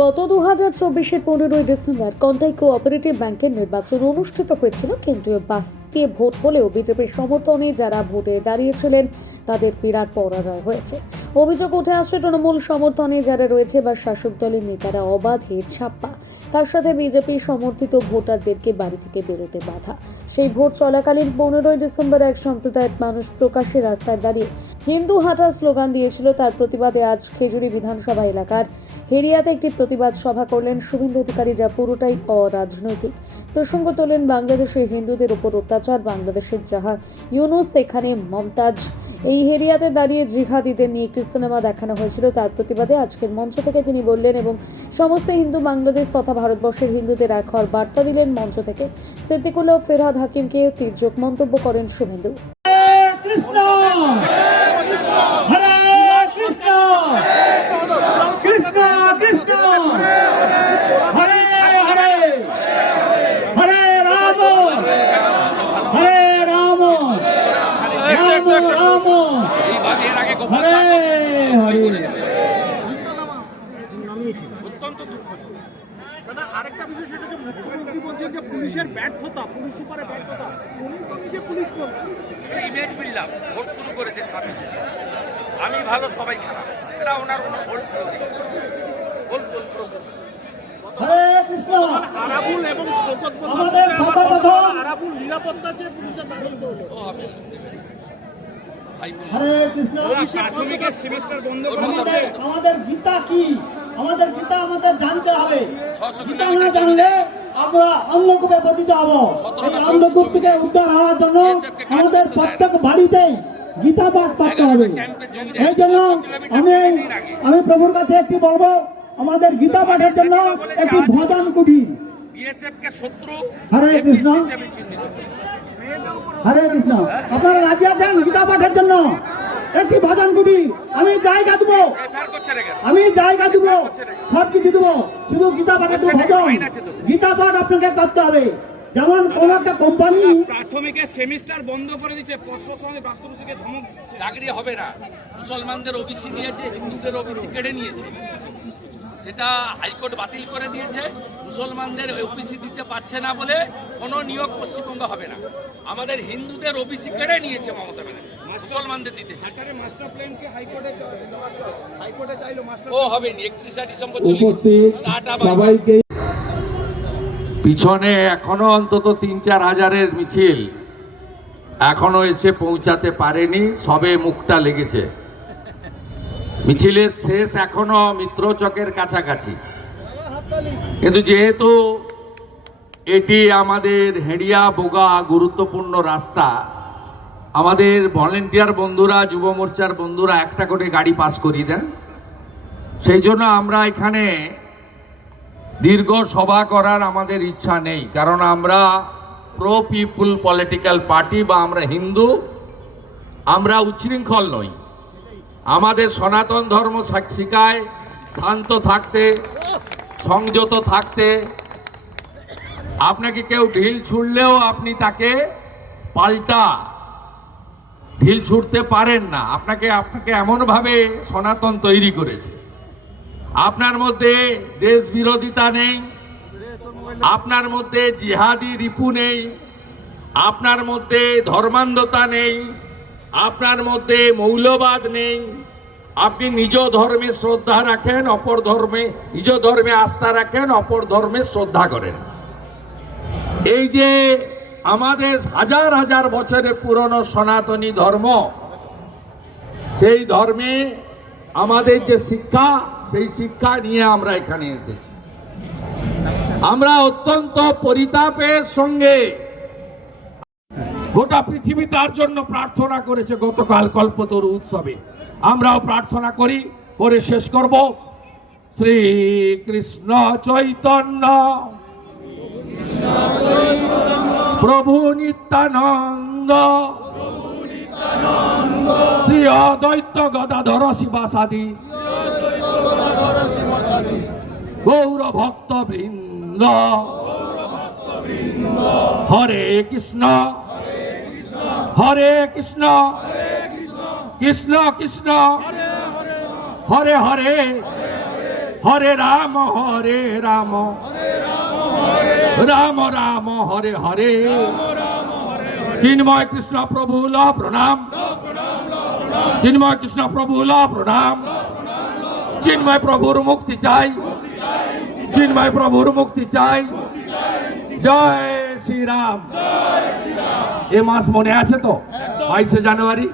গত দু হাজার চব্বিশের পনেরোই ডিসেম্বর কন্টাই কোঅপারেটিভ ব্যাংকের নির্বাচন অনুষ্ঠিত হয়েছিল কেন্দ্রীয় বাহিনীতে ভোট হলেও বিজেপির সমর্থনে যারা ভোটে দাঁড়িয়েছিলেন, তাদের বিরাট পরাজয় হয়েছে। অভিযোগ উঠে আসছে তৃণমূল সমর্থনে যারা রয়েছে বা শাসক দলের নেতারা অবাধে ছাপ্পা। তার সাথে বিজেপি সমর্থিত ভোটারদেরকে বাড়ি থেকে বেরোতে বাধা। সেই ভোট চলাকালীন পনেরোই ডিসেম্বর এক সম্প্রদায়ের মানুষ প্রকাশ্যে রাস্তায় দাঁড়িয়ে হিন্দু হাঁটা স্লোগান দিয়েছিল। তার প্রতিবাদে আজ খেজুরি বিধানসভা এলাকার হেরিয়াতে একটি প্রতিবাদ সভা করলেন শুভেন্দু অধিকারী, যা পুরোটাই অরাজনৈতিক। প্রসঙ্গ তোলেন বাংলাদেশের হিন্দুদের উপর অত্যাচার, বাংলাদেশের যাহা ইউনুস, এখানে মমতাজ এই হেরিয়াতে দাঁড়িয়ে জিহাদিদের নিয়ে একটি সিনেমা দেখানো হয়েছিল। তার প্রতিবাদে আজকের মঞ্চ থেকে তিনি বললেন এবং সমস্ত হিন্দু, বাংলাদেশ তথা ভারতবর্ষের হিন্দুদের এক হওয়ার বার্তা দিলেন মঞ্চ থেকে। সিদ্দিকুল্লাহ ফেরহাদ হাকিমকে তীর্যক মন্তব্য করেন শুভেন্দু। কৃষ্ণ কৃষ্ণ কৃষ্ণ হরে হরে হরে রাম হরে রাম রাম রাম হরে হরে অত্যন্ত দুঃখজনক দাদা আরেকটা বিষয় সেটা যে মুখ্যমন্ত্রী বলছেন যে পুলিশের ব্যর্থতা পুলিশ সুপারের ব্যর্থতা উনি তো নিজে পুলিশ মন্ত্রী ইমেজ বিল্ডাপ ভোট শুরু করেছে ছাব্বিশে আমি ভালো সবাই খারাপ। এটা ওনার আরাবুল এবং আমাদের আরাবুল নিরাপত্তা চেয়ে দাঁড়িয়ে গীতা কি? আমাদের গীতা আমাদের জানতে হবে। গীতা না জানলে আমরা অন্ধকূপে পতিত হব। সতেরো এই অন্ধকূপ থেকে উদ্ধার হওয়ার জন্য আমাদের প্রত্যেক বাড়িতেই গীতা পাঠ করতে হবে। এই জন্য আমি আমি প্রভুর কাছে একটি বলব আমাদের গীতা পাঠের জন্য একটি ভজন কুটির। বিএসএফ কে শত্রু হরে কৃষ্ণ। হরে কৃষ্ণ। আপনারা রাজি আছেন গীতা পাঠের জন্য? একটি ভজন কুটির। আমি জায়গা দেবো? আমি জায়গা দেবো। সব কিছু দেবো। শুধু গীতা পাঠের আচ্ছা, ভজন। গীতা পাঠ আপনাকে করতে হবে। যেমন কোন একটা কোম্পানি প্রাথমিকের সেমিস্টার বন্ধ করে দিচ্ছে পর্ষদ সঙ্গে ধমক দিচ্ছে। চাকরি হবে না। মুসলমানদের ওবিসি দিয়েছে হিন্দুদের ওবিসি কেড়ে নিয়েছে। সেটা হাইকোর্ট বাতিল করে দিয়েছে। মুসলমানদের ওবিসি দিতে পারছে না বলে কোনো নিয়োগ পশ্চিমবঙ্গ হবে না। আমাদের হিন্দুদের ওবিসি কেড়ে নিয়েছে মমতা ব্যানার্জি। মুসলমানদের দিতে। সরকারের মাস্টার প্ল্যানকে হাইকোর্টে হাইকোর্টে চাইলো মাস্টার ও হবে নি একত্রিশে ডিসেম্বর। উপস্থিত টাটা সবাইকে পিছনে এখনও অন্তত তিন চার হাজারের মিছিল। এখনও এসে পৌঁছাতে পারেনি, সবে মুখটা লেগেছে। মিছিলের শেষ এখনও মিত্রচকের কাছাকাছি। কিন্তু যেহেতু এটি আমাদের হেঁড়িয়া বোগা গুরুত্বপূর্ণ রাস্তা, আমাদের ভলেন্টিয়ার বন্ধুরা, যুব মোর্চার বন্ধুরা একটা করে গাড়ি পাস করিয়ে দেন। সেই জন্য আমরা এখানে দীর্ঘ সভা করার আমাদের ইচ্ছা নেই, কারণ আমরা প্রো পিপুল পলিটিক্যাল পার্টি বা আমরা হিন্দু, আমরা উচ্ছৃঙ্খল নই। আমাদের সনাতন ধর্ম শা- শিখায় শান্ত থাকতে, সংযত থাকতে, আপনাকে কেউ ঢিল ছুড়লেও আপনি তাকে পাল্টা ঢিল ছুটতে পারেন না। আপনাকে আপনাকে এমনভাবে সনাতন তৈরি করেছে। আপনার মধ্যে দেশ বিরোধিতা নেই, আপনার মধ্যে জিহাদি রিপু নেই, আপনার মধ্যে ধর্মান্ধতা নেই, আপনার মধ্যে মৌলবাদ নেই। আপনি নিজ ধর্মে শ্রদ্ধা রাখেন, অপর ধর্মে, নিজ ধর্মে আস্থা রাখেন, অপর ধর্মে শ্রদ্ধা করেন। এই যে আমাদের হাজার হাজার বছরের পুরনো সনাতনী ধর্ম, সেই ধর্মে আমাদের যে শিক্ষা, সেই শিক্ষা নিয়ে আমরা এখানে এসেছি। আমরা অত্যন্ত পরিতাপের সঙ্গে গোটা পৃথিবী তার জন্য প্রার্থনা করেছে গতকাল কল্পতরু উৎসবে। আমরাও প্রার্থনা করি করে শেষ করব। শ্রীকৃষ্ণ চৈতন্য। প্রভু নিত্যানন্দ। শ্রী অদ্বৈত গদাধর শিবাসাদি। গৌর ভক্ত বৃন্দ হরে কৃষ্ণ। হরে কৃষ্ণ। কৃষ্ণ কৃষ্ণ। হরে হরে। হরে রাম হরে রাম। রাম রাম, হরে হরে। চিন্ময় কৃষ্ণ প্রভু ল প্রণাম। চিন্ময় কৃষ্ণ প্রভু ল প্রণাম। চিন্ময় প্রভুর মুক্তি চাই। চিন্ময় প্রভুর মুক্তি চাই। জয় শ্রীরাম। এ মাস মনে আছে তো? বাইশে জানুয়ারি।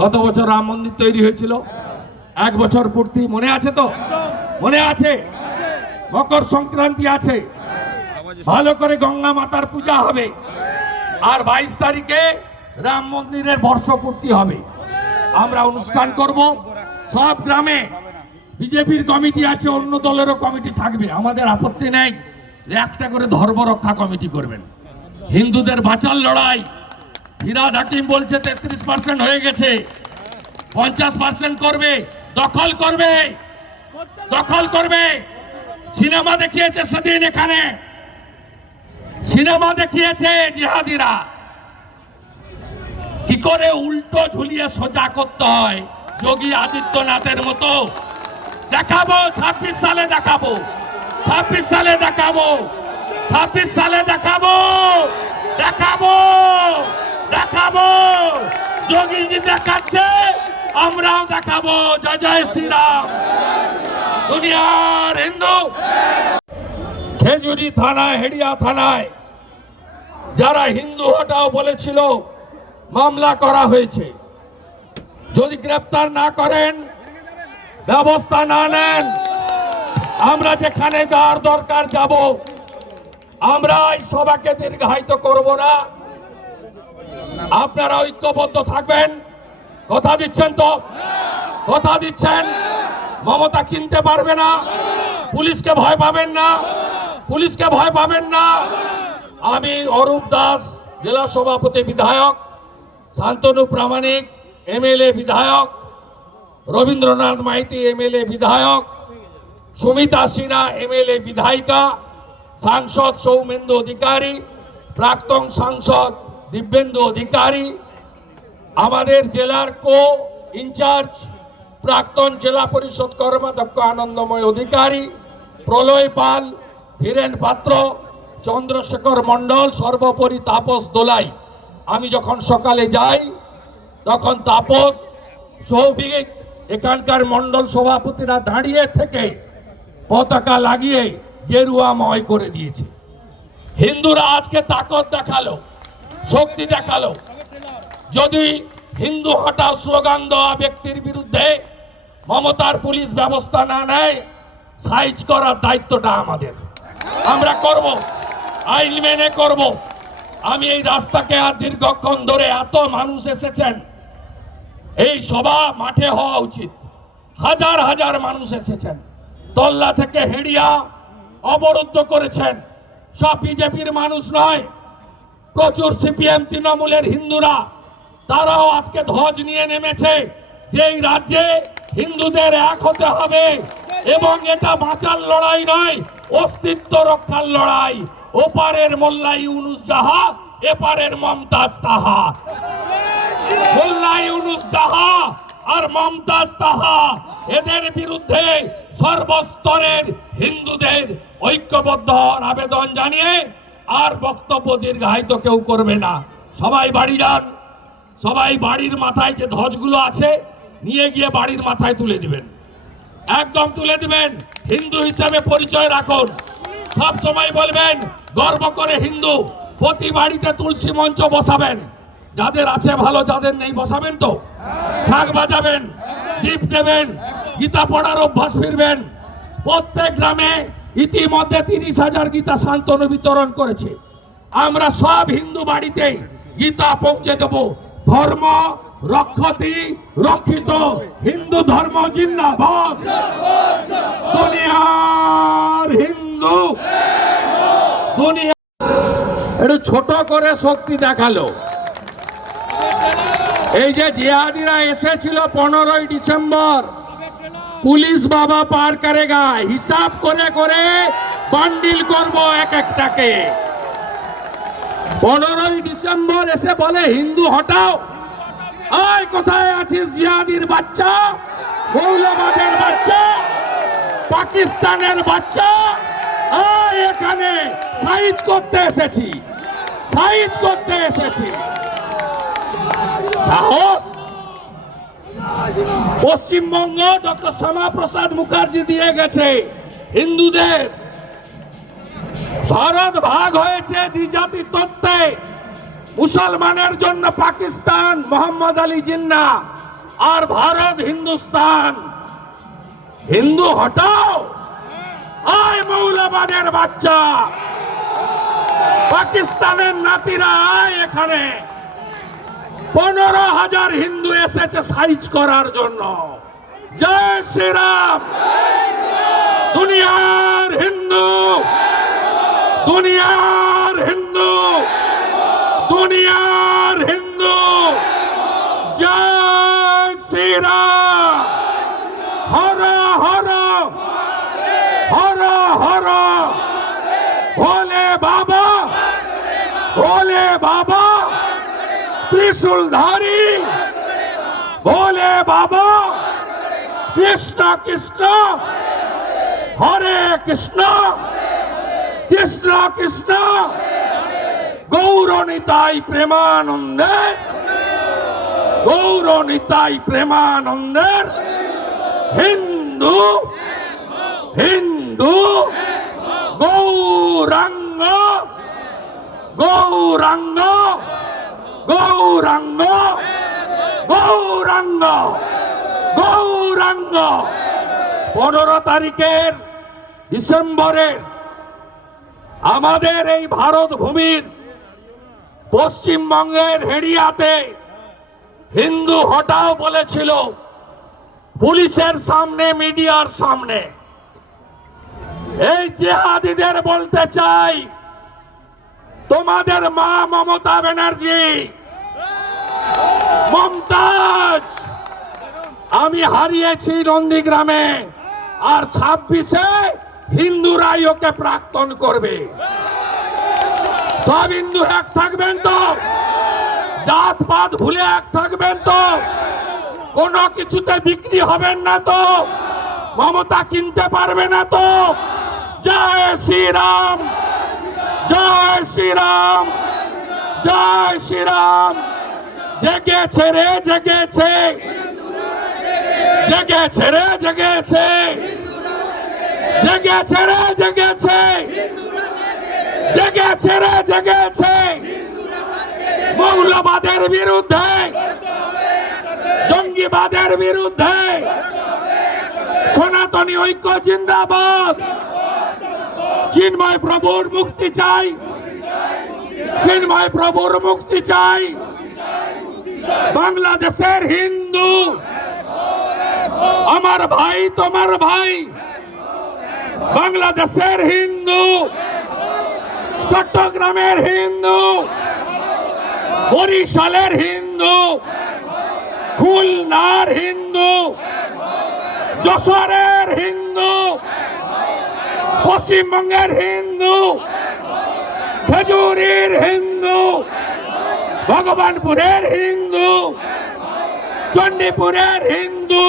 গত বছর রাম মন্দির তৈরি হয়েছিল। এক বছর পূর্তি মনে আছে তো? মনে আছে? মকর সংক্রান্তি আছে। ভালো করে গঙ্গা মাতার পূজা হবে। আর বাইশ তারিখে রাম মন্দিরের বর্ষপূর্তি হবে। আমরা অনুষ্ঠান করব। সব গ্রামে বিজেপির কমিটি আছে, অন্য দলেরও কমিটি থাকবে। আমাদের আপত্তি নেই একটা করে ধর্ম রক্ষা কমিটি করবেন। হিন্দুদের বাঁচার লড়াই। ফিরাদ হাকিম বলছে তেত্রিশ পার্সেন্ট হয়ে গেছে। পঞ্চাশ পার্সেন্ট করবে, দখল করবে দখল করবে। সিনেমা দেখিয়েছে সেদিন এখানে। সিনেমা দেখিয়েছে জিহাদিরা। কি করে উল্টো ঝুলিয়ে সোজা করতে হয়? যোগী আদিত্যনাথের মতো। দেখাবো, ছাব্বিশ সালে দেখাবো। ছাব্বিশ সালে দেখাবো। ছাব্বিশ সালে দেখাবো। দেখাবো। দেখাবো। যোগীজি দেখাচ্ছে, আমরাও দেখাবো। জয় জয় শ্রীরাম। দুনিয়ার হিন্দু। খেজুরি থানায়, হেডিয়া থানায় যারা হিন্দু হটাও বলেছিল মামলা করা হয়েছে। যদি গ্রেপ্তার না করেন, ব্যবস্থা না নেন, আমরা যেখানে যাওয়ার দরকার যাব আমরা এই সভাকে দীর্ঘায়িত করব না। আপনারা ঐক্যবদ্ধ থাকবেন। কথা দিচ্ছেন তো? কথা দিচ্ছেন? মমতা কিনতে পারবে না? পুলিশকে ভয় পাবেন না? পুলিশকে ভয় পাবেন না। আমি অরূপ দাস, জেলা সভাপতি বিধায়ক, শান্তনু প্রামাণিক, এমএলএ বিধায়ক, রবীন্দ্রনাথ মাইতি, এমএলএ বিধায়ক, সুমিতা সিনহা, এমএলএ বিধায়িকা, সাংসদ সৌমেন্দু অধিকারী, প্রাক্তন সাংসদ দিব্যেন্দু অধিকারী, আমাদের জেলার কো ইনচার্জ প্রাক্তন জেলা পরিষদ কর্মাধ্যক্ষ আনন্দময় অধিকারী, প্রলয় পাল ধীরেন পাত্র, চন্দ্রশেখর মণ্ডল, সর্বোপরি তাপস দোলাই। আমি যখন সকালে যাই, তখন তাপস, সৌভিক, এখানকার মণ্ডল সভাপতিরা দাঁড়িয়ে থেকে পতাকা লাগিয়ে গেরুয়াময় করে দিয়েছে। হিন্দুরা আজকে তাকত দেখাল, শক্তি দেখাল। যদি হিন্দু হঠাৎ স্লোগান দেওয়া ব্যক্তির বিরুদ্ধে মমতার পুলিশ ব্যবস্থা না নেয়, সাইজ করার দায়িত্বটা আমাদের। আমরা করব। আইন মেনে করব। আমি এই রাস্তাকে আর দীর্ঘক্ষণ ধরে এত মানুষ এসেছেন, এই সভা মাঠে হওয়া উচিত। হাজার হাজার মানুষ এসেছেন। তল্লা থেকে হেড়িয়া অবরুদ্ধ করেছেন। সব বিজেপির মানুষ নয়, প্রচুর সিপিএম তৃণমূলের হিন্দুরা। তারাও আজকে ধ্বজ নিয়ে নেমেছে যে এই রাজ্যে হিন্দুদের এক হতে হবে এবং এটা বাঁচার লড়াই নয়। অস্তিত্ব রক্ষার লড়াই, ওপারের মোল্লা ইউনুস জাহা এপারের মমতাজ তাহা। মোল্লা ইউনুস জাহা আর মমতাজ তাহা, এদের বিরুদ্ধে সর্বস্তরের হিন্দুদের ঐক্যবদ্ধ হওয়ার আবেদন জানিয়ে আর বক্তব্য দীর্ঘায়িত কেউ করবে না। সবাই বাড়ি যান, সবাই বাড়ির মাথায় যে ধ্বজগুলো আছে, নিয়ে গিয়ে বাড়ির মাথায় তুলে দিবেন। একদম তুলে দিবেন। হিন্দু হিসাবে পরিচয় রাখুন। সব সময় বলবেন, গর্ব করে হিন্দু, প্রতি বাড়িতে তুলসী মঞ্চ বসাবেন। যাদের আছে ভালো, যাদের নেই বসাবেন তো? শাক বাজাবেন দীপ দেবেন, গীতা পড়ার অভ্যাস ফিরবেন। প্রত্যেক গ্রামে ইতিমধ্যে তিরিশ হাজার গীতা শান্তনু বিতরণ করেছে। আমরা সব হিন্দু বাড়িতে গীতা পৌঁছে দেব। ধর্ম রক্ষতি রক্ষিত হিন্দু ধর্ম জিন্দাবাদ। হিন্দু। একটু ছোট করে শক্তি দেখাল। এই যে জিহাদিরা এসেছিল পনেরোই ডিসেম্বর, পুলিশ বাবা পার করেগা। হিসাব করে করে বান্ডিল করব এক একটাকে। পনেরোই ডিসেম্বর এসে বলে, হিন্দু, হটাও। আয়, কোথায় আছিস জিহাদির বাচ্চা? মৌলবাদের বাচ্চা? পাকিস্তানের বাচ্চা? আয়, এখানে সাইজ করতে এসেছি। সাইজ করতে এসেছি। সাহস? পশ্চিমবঙ্গ ডক্টর শ্যামা প্রসাদ মুখার্জি দিয়ে গেছে। হিন্দুদের। ভারত ভাগ হয়েছে দ্বিজাতি তত্ত্বে মুসলমানের জন্য পাকিস্তান মোহাম্মদ আলী জিন্না আর ভারত হিন্দুস্তান। হিন্দু হটাও। আয় মৌলবাদের বাচ্চা। পাকিস্তানের নাতিরা, আয় এখানে। পনেরো হাজার হিন্দু এসেছে সাইজ করার জন্য। জয় শ্রীরাম। দুনিয়ার হিন্দু। দুনিয়ার হিন্দু। দুনিয়ার হিন্দু জয় শ্রীরাম হর হর হর হর ভোলে বাবা ভোলে বাবা ত্রিশূলধারী ভোলে বাবা কৃষ্ণ কৃষ্ণ হরে কৃষ্ণ কৃষ্ণ কৃষ্ণ গৌরনিতাই প্রেমানন্দে। গৌরনিতাই প্রেমানন্দের হিন্দু হিন্দু, গৌরাঙ্গ গৌরাঙ্গ গৌরাঙ্গ গৌরাঙ্গ গৌরাঙ্গ। পনেরো তারিখের ডিসেম্বরের আমাদের এই ভারত ভূমির পশ্চিমবঙ্গের হেডিয়াতে হিন্দু হটাও বলেছিল, পুলিশের সামনে, মিডিয়ার সামনে। এই জেহাদিদের বলতে চাই, তোমাদের মা মমতা ব্যানার্জি, মমতাজ, আমি হারিয়েছি নন্দীগ্রামে, আর ছাব্বিশে হিন্দুরাই ওকে প্রাক্তন করবে। সব হিন্দু এক থাকবেন তো? জাত পাত ভুলে এক থাকবেন তো? কোনো কিছুতে বিক্রি হবেন না তো? মমতা কিনতে পারবে না তো? জয় শ্রীরাম! জয় শ্রীরাম! জয় শ্রীরাম! জেগেছে রে, জেগেছে। জেগেছে রে, জেগেছে। জেগেছে রে, জেগেছে। জেগেছে রে, জেগেছে। মৌলবাদের বিরুদ্ধে, জঙ্গিবাদের বিরুদ্ধে, সনাতনী ঐক্য জিন্দাবাদ। চিন্ময় প্রভুর মুক্তি চাই। চিন্ময় প্রভুর মুক্তি চাই। বাংলাদেশের হিন্দু। আমার ভাই, তোমার ভাই। বাংলাদেশের হিন্দু। চট্টগ্রামের হিন্দু, বরিশালের হিন্দু, খুলনার হিন্দু, যশোরের হিন্দু, পশ্চিমবঙ্গের হিন্দু, খেজুরির হিন্দু, ভগবানপুরের হিন্দু, চণ্ডীপুরের হিন্দু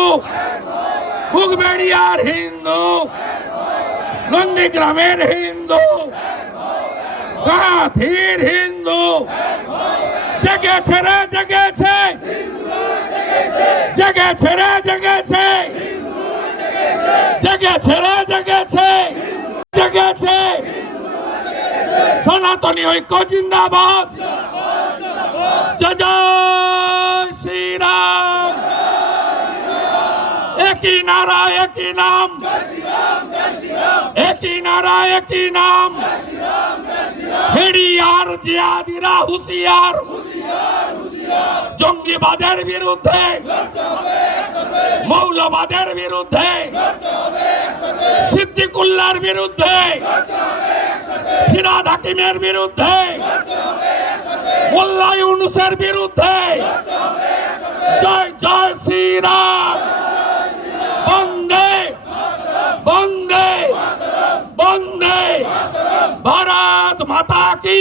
মুগবেড়িয়ার হিন্দু, নন্দীগ্রামের হিন্দু গাঁথির হিন্দু জেগেছে রে, জেগেছে। জেগেছে রে, জেগেছে। জেগেছে রে, জেগেছে। জেগেছে। সনাতনী ঐক্য, জিন্দাবাদ। জয় শ্রীরাম একই নাম। জঙ্গিবাদের বিরুদ্ধে। মৌলবাদের বিরুদ্ধে। সিদ্দিকুল্লার বিরুদ্ধে। ফিরাদ হাকিমের বিরুদ্ধে। মোল্লা ইউনুসের বিরুদ্ধে। জয় জয় শ্রীরাম বন্দে বন্দে ভারত মাতা কি?